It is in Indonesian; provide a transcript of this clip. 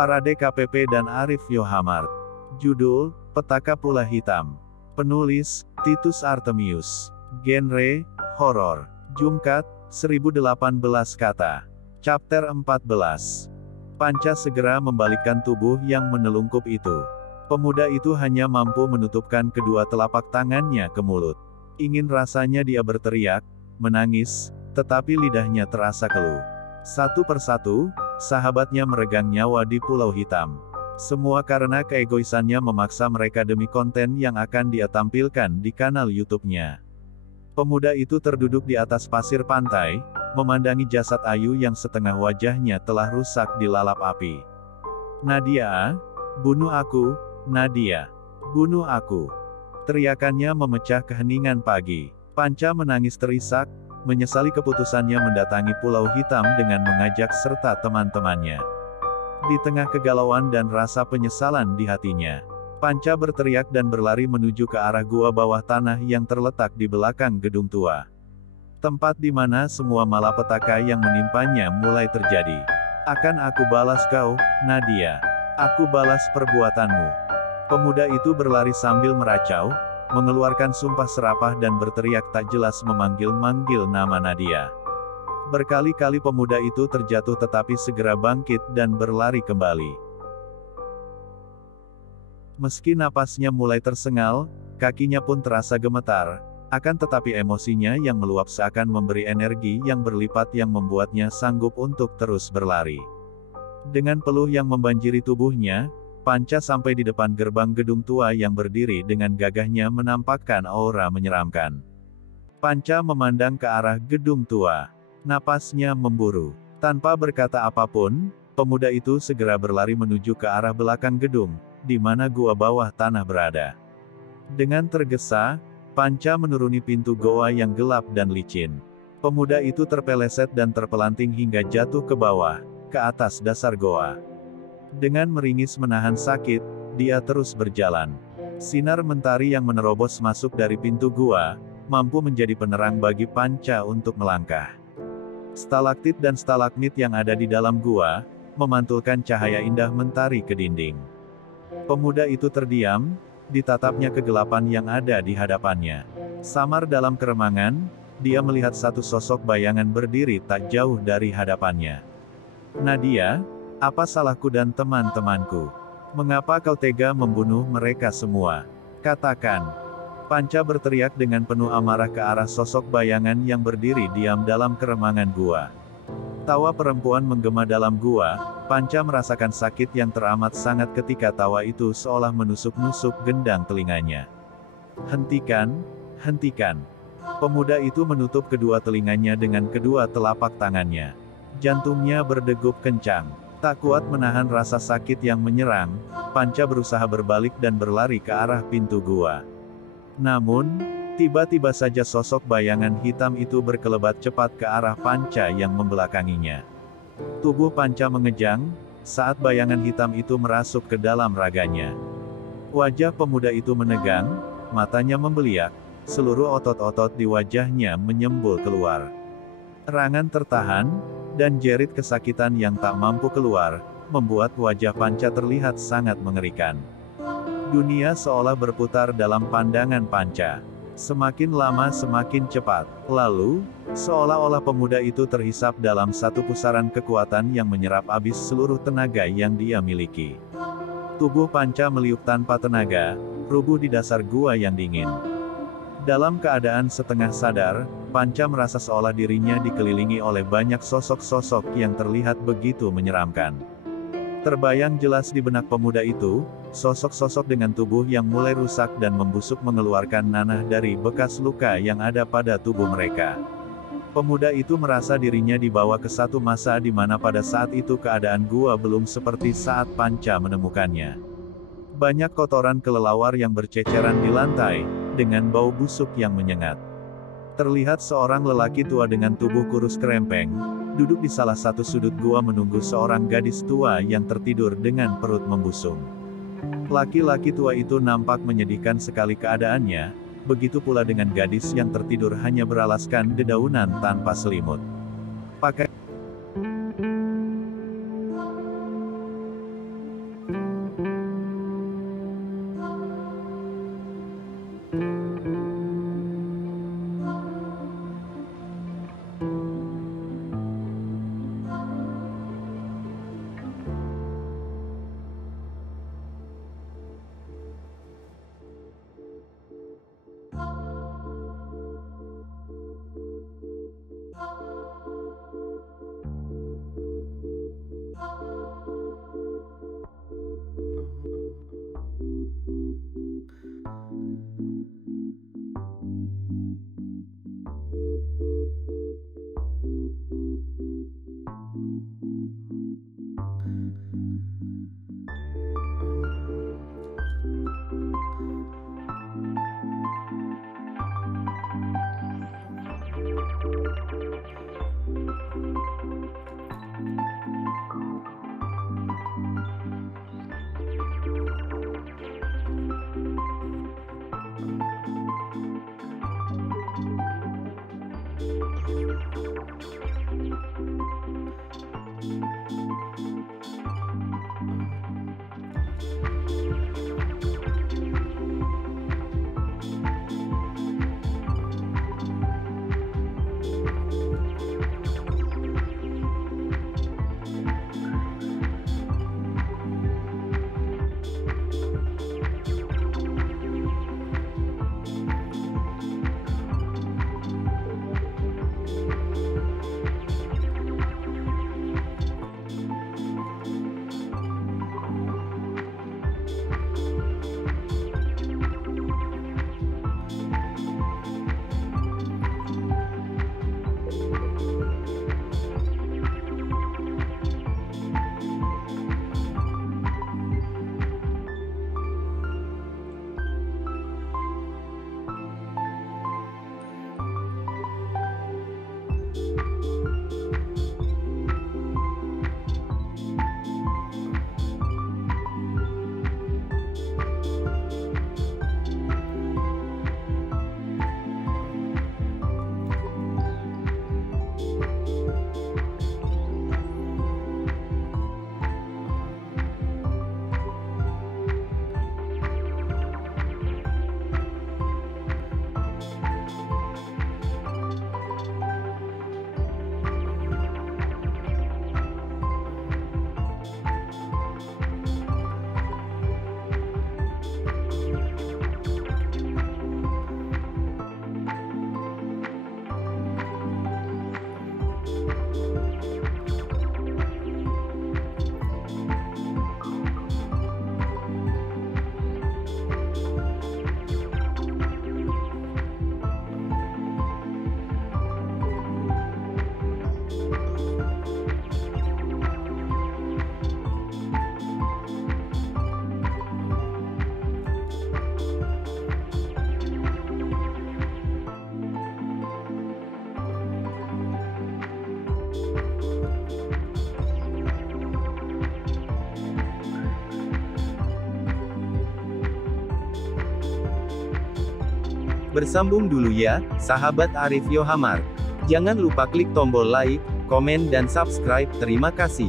Parade KPP dan Arif Yohamart. Judul, Petaka Pula Hitam. Penulis, Titus Artemius. Genre, horor. Jumkat, 1018 kata. Chapter 14. Panca segera membalikkan tubuh yang menelungkup itu. Pemuda itu hanya mampu menutupkan kedua telapak tangannya ke mulut. Ingin rasanya dia berteriak, menangis, tetapi lidahnya terasa keluh. Satu persatu, sahabatnya meregang nyawa di Pulau Hitam. Semua karena keegoisannya memaksa mereka demi konten yang akan dia tampilkan di kanal YouTube-nya. Pemuda itu terduduk di atas pasir pantai, memandangi jasad Ayu yang setengah wajahnya telah rusak dilalap api. "Nadia, bunuh aku, Nadia, bunuh aku." Teriakannya memecah keheningan pagi. Panca menangis terisak, menyesali keputusannya mendatangi Pulau Hitam dengan mengajak serta teman-temannya. Di tengah kegalauan dan rasa penyesalan di hatinya, Panca berteriak dan berlari menuju ke arah gua bawah tanah yang terletak di belakang gedung tua. Tempat di mana semua malapetaka yang menimpanya mulai terjadi. "Akan aku balas kau, Nadia. Aku balas perbuatanmu." Pemuda itu berlari sambil meracau, mengeluarkan sumpah serapah dan berteriak tak jelas memanggil-manggil nama Nadia. Berkali-kali pemuda itu terjatuh tetapi segera bangkit dan berlari kembali. Meski napasnya mulai tersengal, kakinya pun terasa gemetar, akan tetapi emosinya yang meluap seakan memberi energi yang berlipat yang membuatnya sanggup untuk terus berlari. Dengan peluh yang membanjiri tubuhnya, Panca sampai di depan gerbang gedung tua yang berdiri dengan gagahnya menampakkan aura menyeramkan. Panca memandang ke arah gedung tua. Napasnya memburu. Tanpa berkata apapun, pemuda itu segera berlari menuju ke arah belakang gedung, di mana gua bawah tanah berada. Dengan tergesa, Panca menuruni pintu goa yang gelap dan licin. Pemuda itu terpeleset dan terpelanting hingga jatuh ke bawah, ke atas dasar goa. Dengan meringis menahan sakit, dia terus berjalan. Sinar mentari yang menerobos masuk dari pintu gua, mampu menjadi penerang bagi Panca untuk melangkah. Stalaktit dan stalagmit yang ada di dalam gua, memantulkan cahaya indah mentari ke dinding. Pemuda itu terdiam, ditatapnya kegelapan yang ada di hadapannya. Samar dalam keremangan, dia melihat satu sosok bayangan berdiri tak jauh dari hadapannya. "Nadia, apa salahku dan teman-temanku? Mengapa kau tega membunuh mereka semua? Katakan." Panca berteriak dengan penuh amarah ke arah sosok bayangan yang berdiri diam dalam keremangan gua. Tawa perempuan menggema dalam gua. Panca merasakan sakit yang teramat sangat ketika tawa itu seolah menusuk-nusuk gendang telinganya. "Hentikan, hentikan." Pemuda itu menutup kedua telinganya dengan kedua telapak tangannya. Jantungnya berdegup kencang. Tak kuat menahan rasa sakit yang menyerang, Panca berusaha berbalik dan berlari ke arah pintu gua. Namun, tiba-tiba saja sosok bayangan hitam itu berkelebat cepat ke arah Panca yang membelakanginya. Tubuh Panca mengejang, saat bayangan hitam itu merasuk ke dalam raganya. Wajah pemuda itu menegang, matanya membeliak, seluruh otot-otot di wajahnya menyembul keluar. Erangan tertahan, dan jerit kesakitan yang tak mampu keluar, membuat wajah Panca terlihat sangat mengerikan. Dunia seolah berputar dalam pandangan Panca. Semakin lama semakin cepat. Lalu, seolah-olah pemuda itu terhisap dalam satu pusaran kekuatan yang menyerap habis seluruh tenaga yang dia miliki. Tubuh Panca meliuk tanpa tenaga, rubuh di dasar gua yang dingin. Dalam keadaan setengah sadar, Panca merasa seolah dirinya dikelilingi oleh banyak sosok-sosok yang terlihat begitu menyeramkan. Terbayang jelas di benak pemuda itu, sosok-sosok dengan tubuh yang mulai rusak dan membusuk mengeluarkan nanah dari bekas luka yang ada pada tubuh mereka. Pemuda itu merasa dirinya dibawa ke satu masa di mana pada saat itu keadaan gua belum seperti saat Panca menemukannya. Banyak kotoran kelelawar yang berceceran di lantai, dengan bau busuk yang menyengat. Terlihat seorang lelaki tua dengan tubuh kurus kerempeng, duduk di salah satu sudut gua menunggu seorang gadis tua yang tertidur dengan perut membusung. Laki-laki tua itu nampak menyedihkan sekali keadaannya, begitu pula dengan gadis yang tertidur hanya beralaskan dedaunan tanpa selimut. Bersambung dulu ya, sahabat Arif Yohamar. Jangan lupa klik tombol like, komen dan subscribe. Terima kasih.